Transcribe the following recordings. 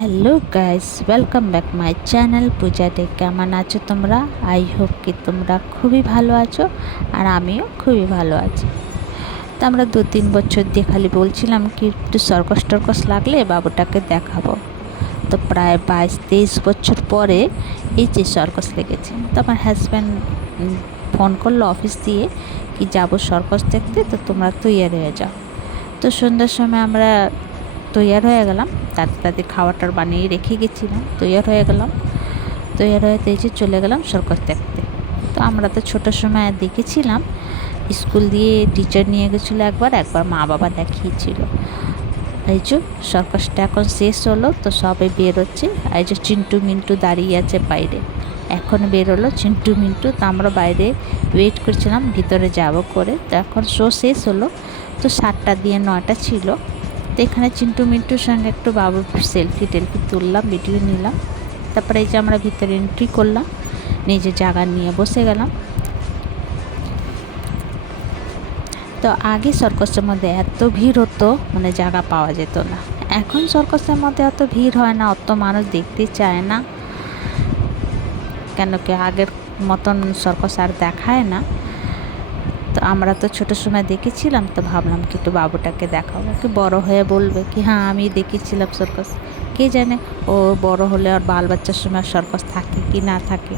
Hello guys, welcome back my channel Puja day. কেমন আছো তোমরা? আই হোপ কি তোমরা খুবই ভালো আছো আর আমিও খুবই ভালো আছি। তো আমরা 2-3 বছর দিয়ে খালি বলছিলাম কি একটু সার্কাস টার্কাস লাগলে বাবুটাকে দেখাবো। তো প্রায় 22-23 বছর পরে এই যে সার্কাস লেগেছে। তো আমার হাজব্যান্ড ফোন করলো অফিস দিয়ে কি যাবো সার্কাস দেখতে, তো তোমরা তৈরি হয়ে যাও। তো সন্ধ্যার সময় আমরা তৈয়ার হয়ে গেলাম, তাড়াতাড়ি খাওয়াটার বানিয়ে রেখে গেছিলাম। তৈয়ার হয়ে গেলাম, তৈয়ার হয়ে তেজে চলে গেলাম সার্কাস দেখতে। তো আমরা তো ছোটোর সময় দেখেছিলাম, স্কুল দিয়ে টিচার নিয়ে গেছিলো, একবার মা বাবা দেখিয়েছিল। এই যে সার্কাসটা এখন শেষ হলো, তো সবাই বেরোচ্ছে। এই যে চিন্টু মিন্টু দাঁড়িয়ে আছে বাইরে, এখন বেরোলো চিন্টু মিন্টু। তো আমরা বাইরে ওয়েট করছিলাম ভিতরে যাব করে। তো এখন শো শেষ হলো, তো 7টা দিয়ে 9টা ছিল। তো এখানে চিন্টু মিন্টুর সঙ্গে একটু বাবুর সেলফি টেলফি তুললাম, ভিডিও নিলাম। তারপরে এই যে আমরা ভিতরে এন্ট্রি করলাম, নিজের জায়গা নিয়ে বসে গেলাম। তো আগে সার্কাসের মধ্যে এত ভিড় হতো, মানে জায়গা পাওয়া যেত না। এখন সার্কাসের মধ্যে অত ভিড় হয় না, অত মানুষ দেখতে চায় না, কেন কি আগের মতন সার্কাস আর দেখায় না। তো আমরা তো ছোটোর সময় দেখেছিলাম, তো ভাবলাম কি একটু বাবুটাকে দেখাবো, কি বড় হয়ে বলবে কি হ্যাঁ আমি দেখেছিলাম সার্কাস। কে জানে ও বড় হলে আর বাল বাচ্চার সময় সার্কাস থাকে কি না থাকে।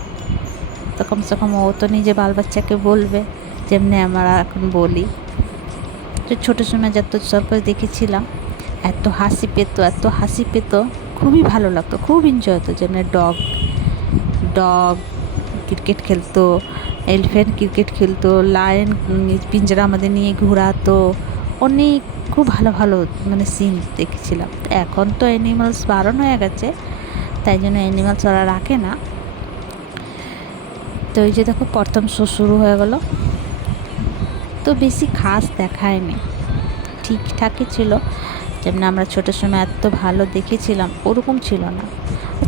তো কমসে কম ও তো নিজে বাল বাচ্চাকে বলবে, যেমনি আমরা এখন বলি। তো ছোটোর সময় যত সার্কাস দেখেছিলাম, এত হাসি পেত, এত হাসি পেত, খুবই ভালো লাগতো, খুব এনজয় হতো। যেমনি ডগ ডগ ক্রিকেট খেলতো, এলিফ্যান্ট ক্রিকেট খেলতো, লায়ন পিঞ্জরা আমাদের নিয়ে ঘোরাতো, অনেক খুব ভালো ভালো মানে সিন দেখেছিলাম। এখন তো অ্যানিমালস বারণ হয়ে গেছে, তাই জন্য অ্যানিমালস ওরা রাখে না। তো এই যে দেখো প্রথম শো শুরু হয়ে গেল। তো বেশি খাস দেখায়নি, ঠিকঠাকই ছিল। যেমন আমরা ছোটোর সময় এত ভালো দেখেছিলাম ওরকম ছিল না।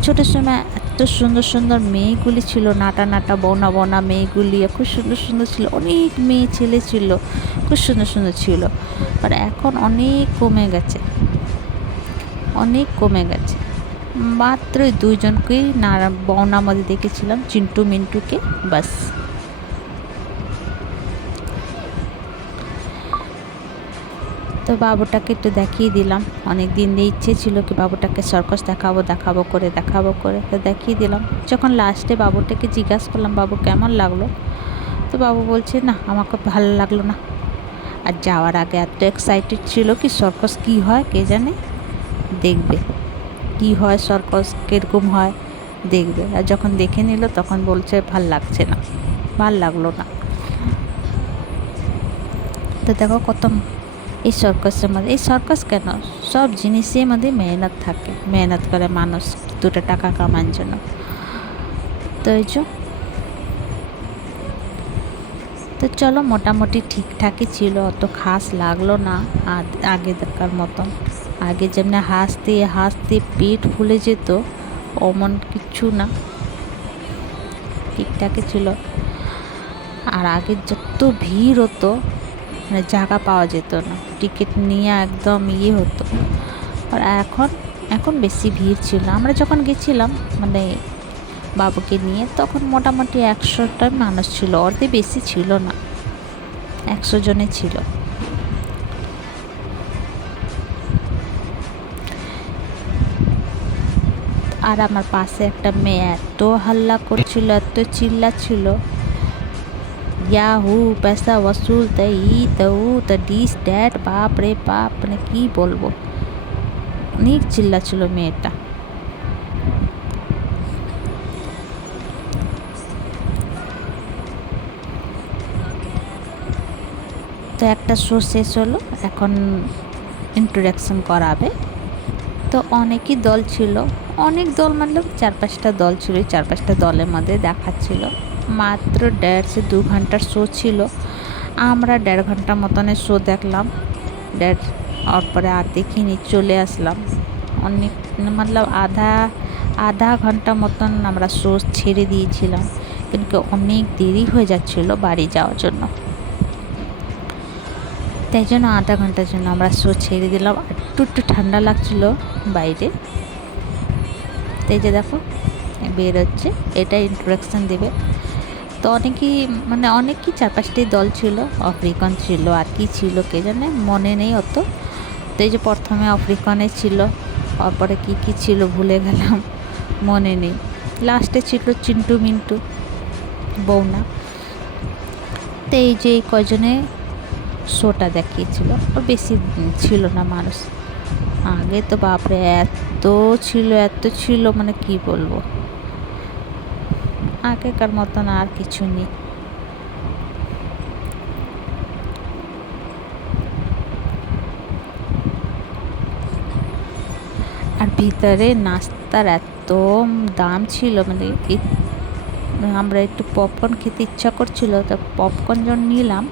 ছোটোর সময় এত সুন্দর সুন্দর মেয়েগুলি ছিল, নাটা নাটা বনা বনা মেয়েগুলি খুব সুন্দর সুন্দর ছিল, অনেক মেয়ে ছেলে ছিল, খুব সুন্দর সুন্দর ছিল। আর এখন অনেক কমে গেছে, অনেক কমে গেছে। মাত্র 2জনকেই বনার মধ্যে দেখেছিলাম, চিন্টু মিন্টুকে, বাস। তো বাবুটাকে একটু দেখিয়ে দিলাম, অনেক দিন দিয়ে ইচ্ছে ছিল কি বাবুটাকে সার্কাস দেখাবো করে, তো দেখিয়ে দিলাম। যখন লাস্টে বাবুটাকে জিজ্ঞাসা করলাম বাবু কেমন লাগলো, তো বাবু বলছে না আমাকে ভালো লাগলো না। আর যাওয়ার আগে এত এক্সাইটেড ছিল কি সার্কাস কী হয় কে জানে, দেখবে কী হয় সার্কাস, কীরকম হয় দেখবে। আর যখন দেখে নিল তখন বলছে ভাল লাগছে না, ভাল লাগলো না। তো দেখো কত এই সার্কাসের মধ্যে, এই সার্কাস কেন, সব জিনিসের মধ্যে মেহনত থাকে, মেহনত করে মানুষ 2টা টাকা কামানোর জন্য। তো এই তো চলো মোটামুটি ঠিকঠাকই ছিল, অত খাস লাগলো না আগে দেখার মতন। আগে যেমনি হাসতে হাসতে পেট ফুলে যেত, অমন কিচ্ছু না, ঠিকঠাকই ছিল। আর আগে যত ভিড় হতো, মানে জায়গা পাওয়া যেত না, টিকিট নিয়ে একদম হতো। আর এখন এখন বেশি ভিড় ছিল। আমরা যখন গেছিলাম মানে বাবুকে নিয়ে, তখন মোটামুটি 100টা মানুষ ছিল, অর্ধে বেশি ছিল না, 100 জনে ছিল। আর আমার পাশে একটা মেয়ে এত হাল্লা করছিল, এত চিল্লাচ্ছিল, ইয়াহু পয়সা वसूल তা তা উ তা ডিস ড্যাট, বাপ রে বাপ, মানে কী বলবো, অনেক চিল্লাচ্ছিল মেয়েটা। তো একটা শো শেষ হলো, এখন ইন্ট্রোডাকশন করাবে। তো অনেকই দল ছিল, অনেক দল মানে 4-5টা দল ছিল, 4-5টা দলের মধ্যে দেখাচ্ছিল। মাত্র 1.5 থেকে 2 ঘন্টার শো ছিল। আমরা 1.5 ঘন্টা মতনের শো দেখলাম, পরে আর দেখিনি, চলে আসলাম। অনেক মতলব আধা ঘন্টা মতন আমরা শো ছেড়ে দিয়েছিলাম, কিন্তু অনেক দেরি হয়ে যাচ্ছিলো বাড়ি যাওয়ার জন্য, তাই জন্য আধা ঘন্টার জন্য আমরা শো ছেড়ে দিলাম। একটু ঠান্ডা লাগছিল বাইরে, তো এই যে দেখো বের হচ্ছে, এটা ইন্ট্রোডাকশান দেবে। তো অনেকই 4-5টি দল ছিল, আফ্রিকান ছিল, আর কি ছিল কে জানে, মনে নেই অত। তো এই যে প্রথমে আফ্রিকানে ছিল, তারপরে কি ছিল ভুলে গেলাম, মনে নেই। লাস্টে ছিল চিন্টু মিন্টু, বৌনা। তো এই যে এই কজনে শোটা দেখিয়েছিল, আর বেশি ছিল না মানুষ। আগে তো বাপরে এত ছিল মানে কি বলবো, আগেকার মতন আর কিছু নেই। আর ভিতরে নাস্তার এত দাম ছিল, মানে আমরা একটু পপকর্ন খেতে ইচ্ছা করছিল, তো পপকর্ন যখন নিলাম,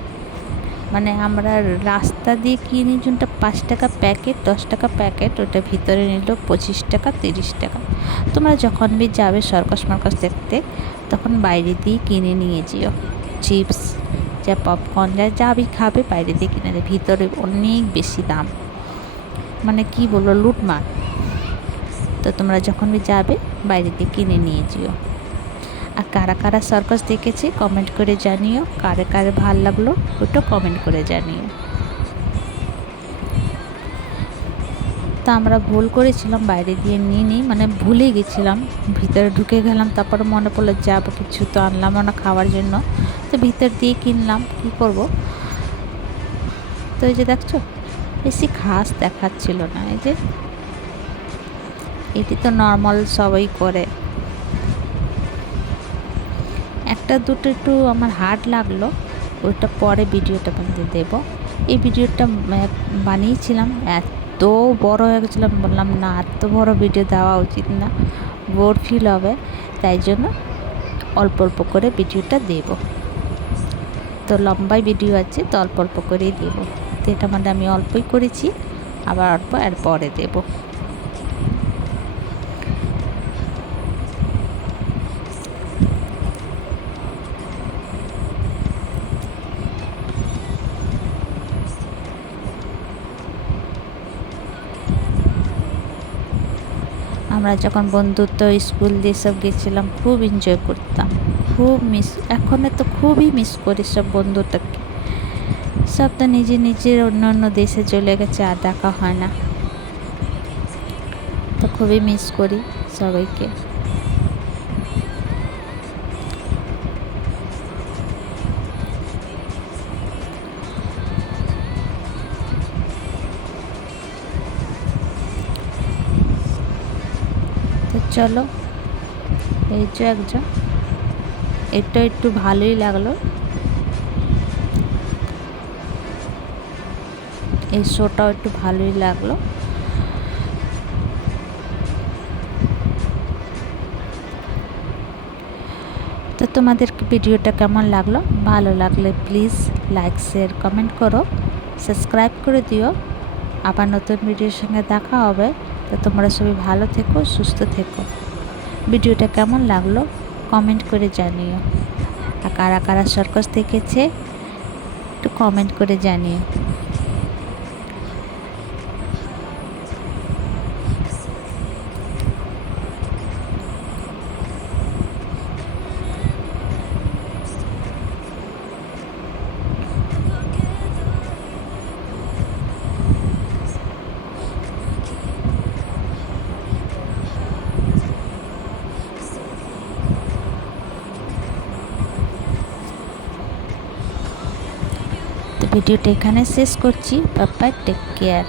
মানে আমরা রাস্তা দিয়ে কিনি যেটা 5 টাকা প্যাকেট, 10 টাকা প্যাকেট, ওটা ভিতরে নিল 25 টাকা 30 টাকা। তোমরা যখন বি যাবে সার্কাস মার্কাস দেখতে, তখন বাইরে দিয়ে কিনে নিয়ে যেও। চিপস যা পপকর্ন যা বি খাবে বাইরে দিয়ে কিনে নেবে, ভিতরে অনেক বেশি দাম, মানে কি বলবো, লুটমার। তো তোমরা যখন বি যাবে বাইরে দিয়ে কিনে নিয়ে যেও। আর কারা কারা সার্কাস দেখেছি কমেন্ট করে জানিও, কারে কারে ভাল লাগলো ওটা কমেন্ট করে জানিও। তা আমরা ভুল করেছিলাম, বাইরে দিয়ে নিই, মানে ভুলে গেছিলাম, ভিতরে ঢুকে গেলাম, তারপরে মনে পড়লো যাবো, কিছু তো আনলাম না খাওয়ার জন্য, তো ভিতর দিয়ে কিনলাম, কি করব। তো এই যে দেখছো বেশি খাস দেখাচ্ছিল না, এই যে এটি তো নর্মাল সবাই করে। একটা দুটো একটু আমার হার্ড লাগলো, ওইটা পরে ভিডিওটা বানিয়ে দেবো। এই ভিডিওটা বানিয়েছিলাম, এত বড় হয়ে গেছিলাম, বললাম না এত বড় ভিডিও দেওয়া উচিত না, বোর ফিল হবে, তাই জন্য অল্প অল্প করে ভিডিওটা দেব। তো লম্বাই ভিডিও আছে, তো অল্প অল্প করেই দেবো। তো এটা মানে আমি অল্পই করেছি, আবার অল্প আর পরে দেবো। আমরা যখন বন্ধুত্ব স্কুল দিয়ে সব গেছিলাম, খুব এনজয় করতাম, খুব এখন তো খুবই মিস করি সব বন্ধুটাকে। সব তো নিজের অন্য অন্য দেশে চলে গেছে, আর দেখা হয় না, তো খুবই মিস করি সবাইকে। তো চলো, এই যে একজন, এটা একটু ভালোই লাগলো, এই শোটাও একটু ভালোই লাগলো। তো তোমাদের ভিডিওটা কেমন লাগলো, ভালো লাগলে প্লিজ লাইক শেয়ার কমেন্ট করো, সাবস্ক্রাইব করে দিও। আবার নতুন ভিডিওর সঙ্গে দেখা হবে। তো তোমরা সবাই ভালো থেকো, সুস্থ থেকো। ভিডিওটা কেমন লাগলো কমেন্ট করে জানিও, আর কারা কারা সার্কাস দেখেছে একটু কমেন্ট করে জানিও। তো ভিডিওটা এখানে শেষ করছি। Bye bye, take care.